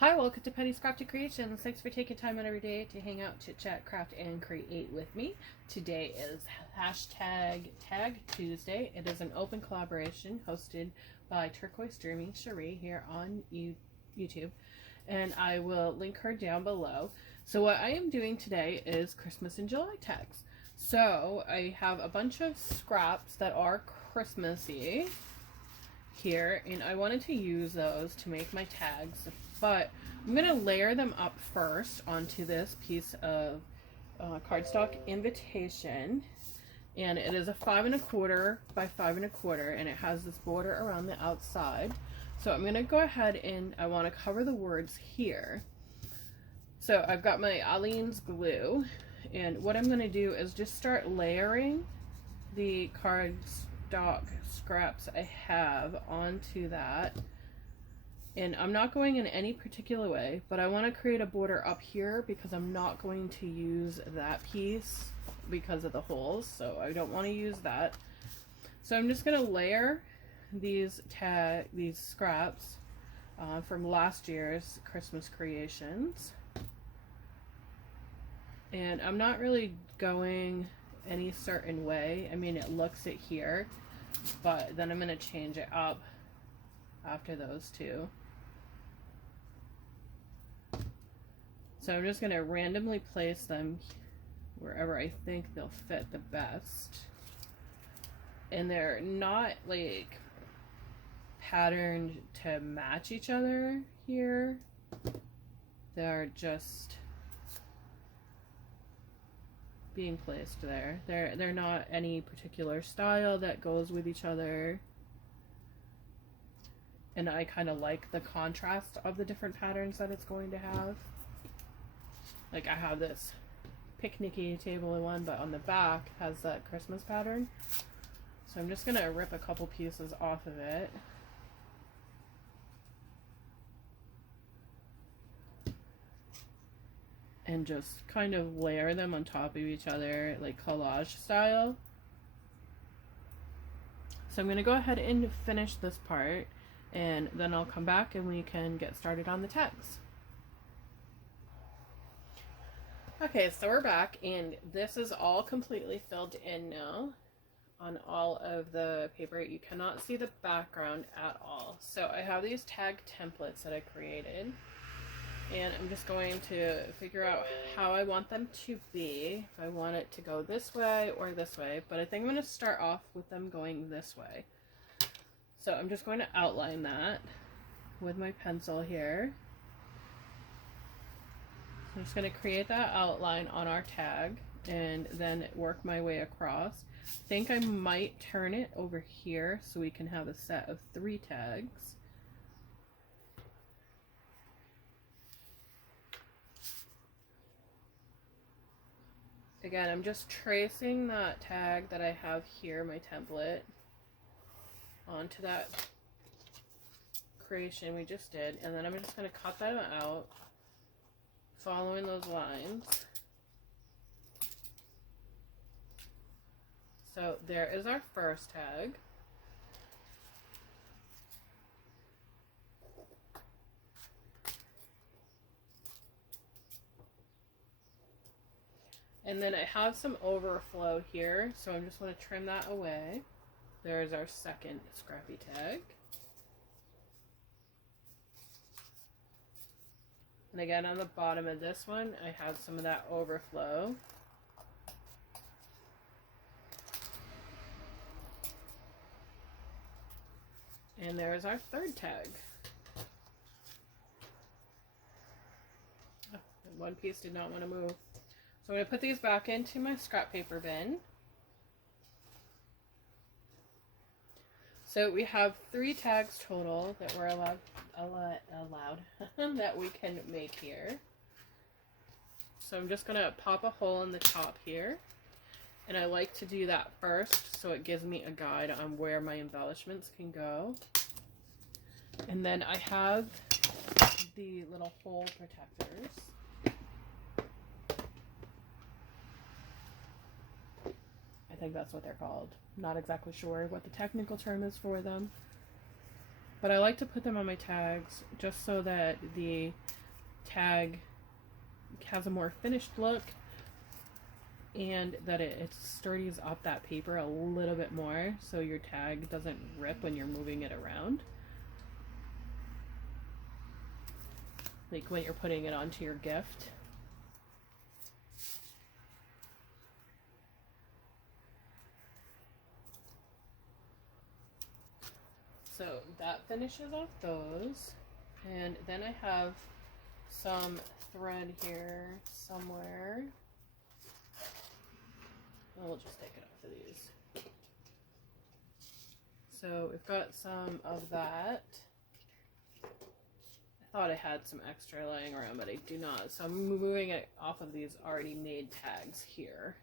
Hi, welcome to Penny's Crafty Creations. Thanks for taking time out of your day to hang out, chit chat, craft, and create with me. Today is hashtag Tag Tuesday. It is an open collaboration hosted by Turquoise Dreaming Cherie here on YouTube, and I will link her down below. So what I am doing today is Christmas in July tags. So I have a bunch of scraps that are Christmassy here, and I wanted to use those to make my tags, but I'm going to layer them up first onto this piece of cardstock invitation, and it is a 5 1/4 by 5 1/4, and it has this border around the outside. So I'm going to go ahead and I want to cover the words here. So I've got my Aleene's glue, and what I'm going to do is just start layering the cardstock scraps I have onto that. And I'm not going in any particular way, but I want to create a border up here because I'm not going to use that piece because of the holes, so I don't want to use that. So I'm just going to layer these scraps from last year's Christmas creations. And I'm not really going any certain way. I mean, it looks it here, but then I'm going to change it up after those two. So I'm just going to randomly place them wherever I think they'll fit the best. And they're not like patterned to match each other here. They're just being placed there. They're not any particular style that goes with each other. And I kind of like the contrast of the different patterns that it's going to have. Like I have this picnicky table in one, but on the back has that Christmas pattern. So I'm just gonna rip a couple pieces off of it. And just kind of layer them on top of each other, like collage style. So I'm gonna go ahead and finish this part, and then I'll come back and we can get started on the tags. Okay, so we're back, and this is all completely filled in now on all of the paper. You cannot see the background at all. So I have these tag templates that I created, and I'm just going to figure out how I want them to be. If I want it to go this way or this way, but I think I'm going to start off with them going this way. So I'm just going to outline that with my pencil here. I'm just going to create that outline on our tag and then work my way across. I think I might turn it over here so we can have a set of 3 tags. Again, I'm just tracing that tag that I have here, my template, onto that creation we just did, and then I'm just going to cut that out, following those lines. So there is our first tag. And then I have some overflow here, so I'm just going to trim that away. There's our second scrappy tag. And again, on the bottom of this one, I have some of that overflow. And there's our third tag. Oh, one piece did not want to move. So I'm going to put these back into my scrap paper bin. So we have 3 tags total that we're allowed that we can make here. So I'm just going to pop a hole in the top here. And I like to do that first so it gives me a guide on where my embellishments can go. And then I have the little hole protectors. I think that's what they're called. Not exactly sure what the technical term is for them. But I like to put them on my tags just so that the tag has a more finished look and that it sturdies up that paper a little bit more so your tag doesn't rip when you're moving it around. Like when you're putting it onto your gift. So that finishes off those. And then I have some thread here somewhere. We'll just take it off of these. So we've got some of that. I thought I had some extra lying around, but I do not. So I'm moving it off of these already made tags here.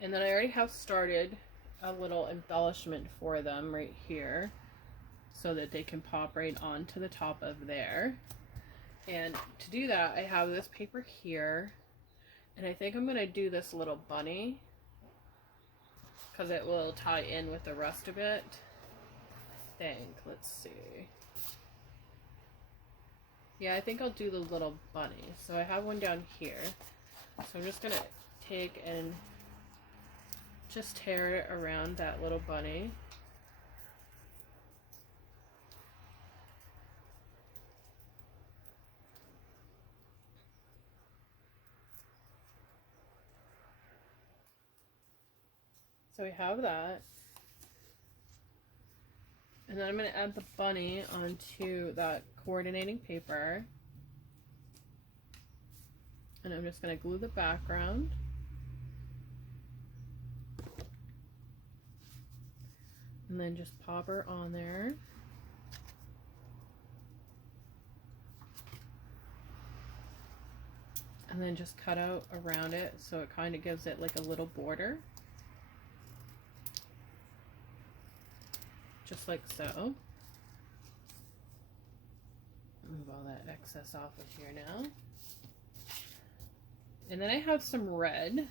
And then I already have started a little embellishment for them right here so that they can pop right onto the top of there. And to do that, I have this paper here, and I think I'm going to do this little bunny because it will tie in with the rest of it. I think. Let's see. Yeah, I think I'll do the little bunny. So I have one down here. So I'm just going to take and just tear it around that little bunny. So we have that. And then I'm going to add the bunny onto that coordinating paper. And I'm just going to glue the background. And then just pop her on there. And then just cut out around it so it kind of gives it like a little border. Just like so. Move all that excess off of here now. And then I have some red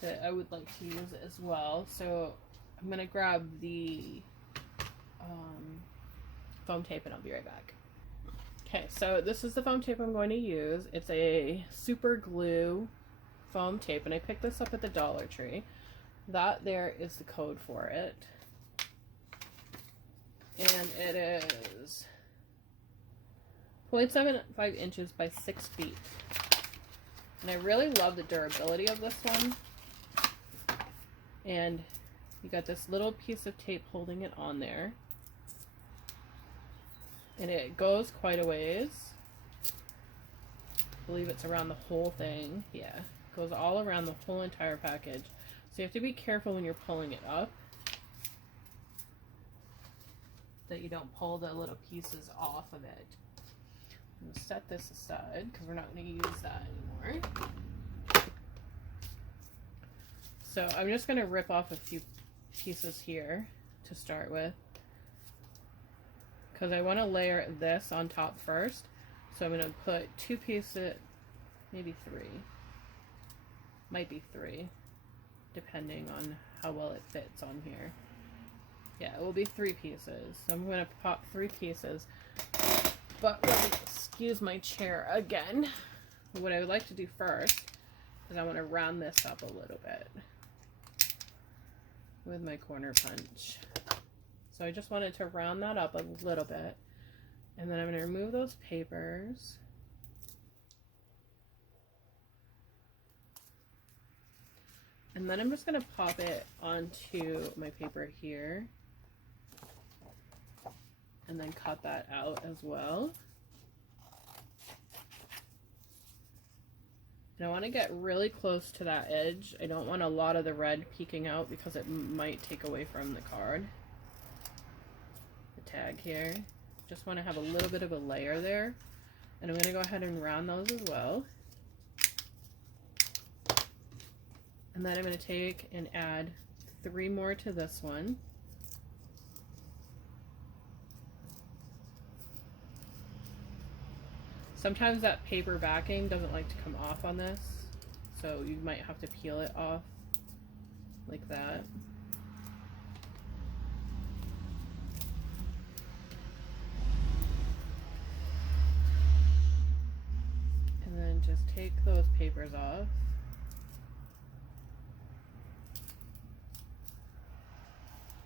that I would like to use as well. So I'm going to grab the foam tape and I'll be right back. Okay, so this is the foam tape I'm going to use. It's a super glue foam tape, and I picked this up at the Dollar Tree. That there is the code for it. And it is 0.75 inches by 6 feet. And I really love the durability of this one. And you got this little piece of tape holding it on there. And it goes quite a ways. I believe it's around the whole thing. Yeah, it goes all around the whole entire package. So you have to be careful when you're pulling it up that you don't pull the little pieces off of it. I'm going to set this aside because we're not going to use that anymore. So I'm just going to rip off a few pieces here to start with, because I want to layer this on top first. So I'm going to put 2 pieces, maybe 3. Might be 3, depending on how well it fits on here. Yeah, it will be 3 pieces. So I'm going to pop 3 pieces. But let me excuse my chair again. What I would like to do first is I want to round this up a little bit with my corner punch. So I just wanted to round that up a little bit. And then I'm going to remove those papers. And then I'm just going to pop it onto my paper here. And then cut that out as well. And I want to get really close to that edge. I don't want a lot of the red peeking out because it might take away from the card. The tag here. Just want to have a little bit of a layer there. And I'm going to go ahead and round those as well. And then I'm going to take and add 3 more to this one. Sometimes that paper backing doesn't like to come off on this, so you might have to peel it off like that. And then just take those papers off.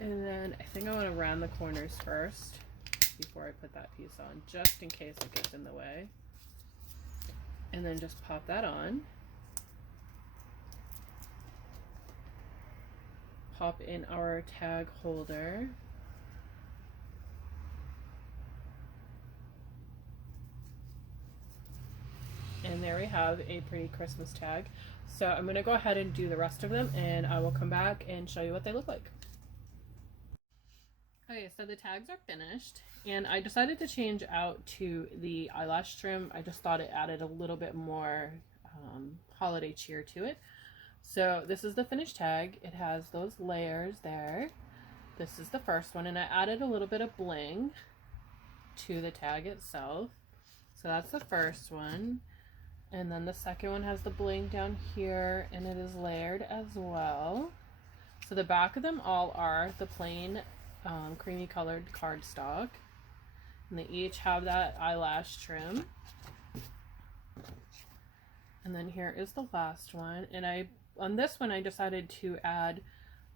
And then I think I want to round the corners first before I put that piece on, just in case it gets in the way. And then just pop that on. Pop in our tag holder. And there we have a pretty Christmas tag. So I'm going to go ahead and do the rest of them, and I will come back and show you what they look like. Okay, so the tags are finished, and I decided to change out to the eyelash trim. I just thought it added a little bit more holiday cheer to it. So this is the finished tag. It has those layers there. This is the first one, and I added a little bit of bling to the tag itself. So that's the first one. And then the second one has the bling down here, and it is layered as well. So the back of them all are the plain creamy colored cardstock, and they each have that eyelash trim. And then here is the last one, and on this one I decided to add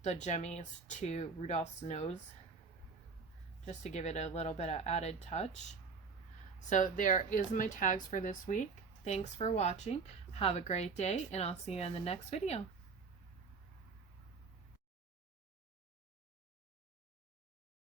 the jemmies to Rudolph's nose just to give it a little bit of added touch. So there is my tags for this week. Thanks for watching. Have a great day, and I'll see you in the next video.